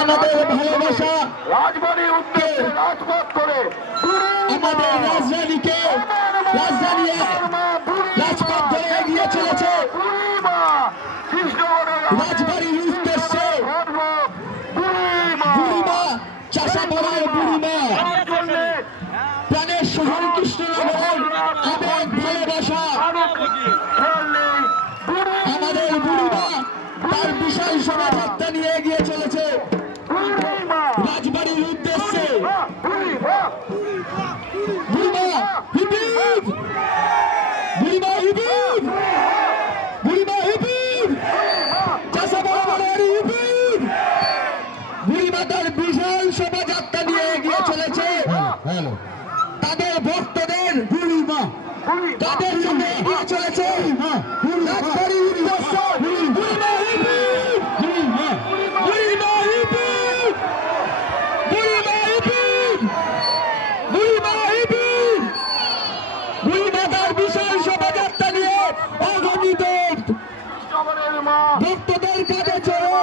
আমাদের ভালোবাসা রাজবাড়ির উদ্দেশ্যে রাজপথ করে আমাদের রাজধানীকে রাজপথ ধরে এগিয়ে চলেছে রাজবাড়ির উদ্দেশ্যে বুড়িমা চাষাপাড়ার বুড়িমা প্রাণের শহর কৃষ্ণনগর আবেগ ভালোবাসা আমাদের বুড়িমা তার বিশাল শোভাযাত্রা নিয়ে এগিয়ে চলেছে রাজবাড়ির উদ্দেশ্যে। বুড়িমা হিপিপ, বুড়িমা হিপিপ, বুড়িমা হিপিপ, চাষাপাড়া বাড়ির হিপিপ। বুড়িমা তার বিশাল শোভাযাত্রা নিয়ে এগিয়ে চলেছে তাদের ভক্তদের বুড়িমা তাদের জন্য এগিয়ে চলেছে রাজবাড়ির উদ্দেশ্যে। বুড়িমা হিপিপ, বুড়িমা হিপিপ, বুড়িমা হিপিপ, বুড়িমা হিপিপ। বুড়িমা তার বিশাল শোভাযাত্রা নিয়ে অগণিত ভক্তদের কাঁধে চড়ে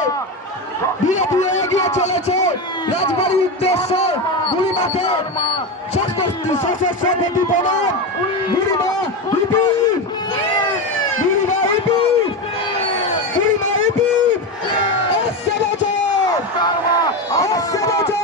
ধীরে ধীরে এগিয়ে চলেছে রাজবাড়ির উদ্দেশ্যে। বুড়িমাকে সশস্ত্র প্রতি প্রণাম। বুড়িমা হিপিপ, বুড়িমা হিপিপ, বুড়িমা হিপিপ। আসছে বছর, আসছে বছর।